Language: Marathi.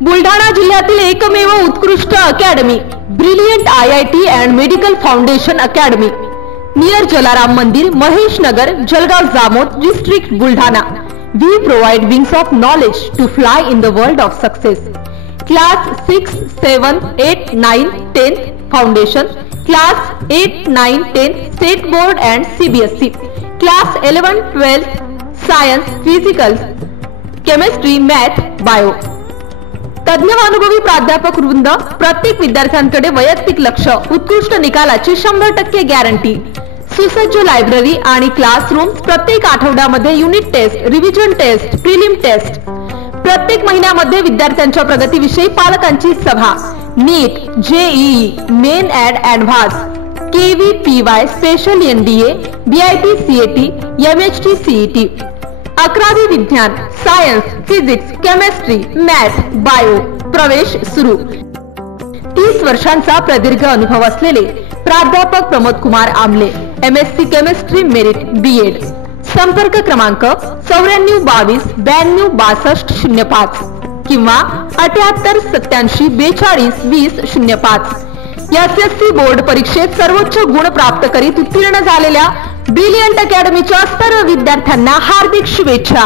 बुलढाणा जिल्ह्यातील एकमेव उत्कृष्ट academy brilliant IIT and medical foundation academy near Jalaram Mandir, Mahesh Nagar, Jalgaon Jamod, district Buldhana. We provide wings of knowledge to fly in the world of success. Class 6, 7, 8, 9, 10 Foundation, Class 8, 9, 10 State Board and CBSE, Class 11, 12 Science, Physical, Chemistry, Math, Bio. तज्ञ अनुभवी प्राध्यापक वृंद, प्रत्येक विद्यार्थ्यांकडे वैयक्तिक लक्ष, उत्कृष्ट निकालाची 100% गॅरंटी, सुसज्ज लायब्ररी आणि क्लासरूम्स, प्रत्येक आठवड्यामध्ये unit test, revision test, prelim test, प्रत्येक महिन्यामध्ये विद्यार्थ्यांच्या प्रगतीविषयी पालकांची सभा, NEET, JEE, main and advance, KVPY, special NDA, BIP CAT, MHT CET, 11वी विज्ञान, science, physics, chemistry, math, bio, प्रवेश सुरू. 30 वर्षांचा प्रदीर्घ अनुभव असलेले प्राध्यापक प्रमोद कुमार आमले, MSc केमिस्ट्री मेरिट B.Ed. संपर्क क्रमांक 9422 92 62 05 किंवा 78 87 42 20 05. SSC बोर्ड परीक्षेत सर्वोच्च गुण प्राप्त करीत उत्तीर्ण झालेल्या ब्रिलियंट अकॅडमीच्या सर्व विद्यार्थ्यांना हार्दिक शुभेच्छा.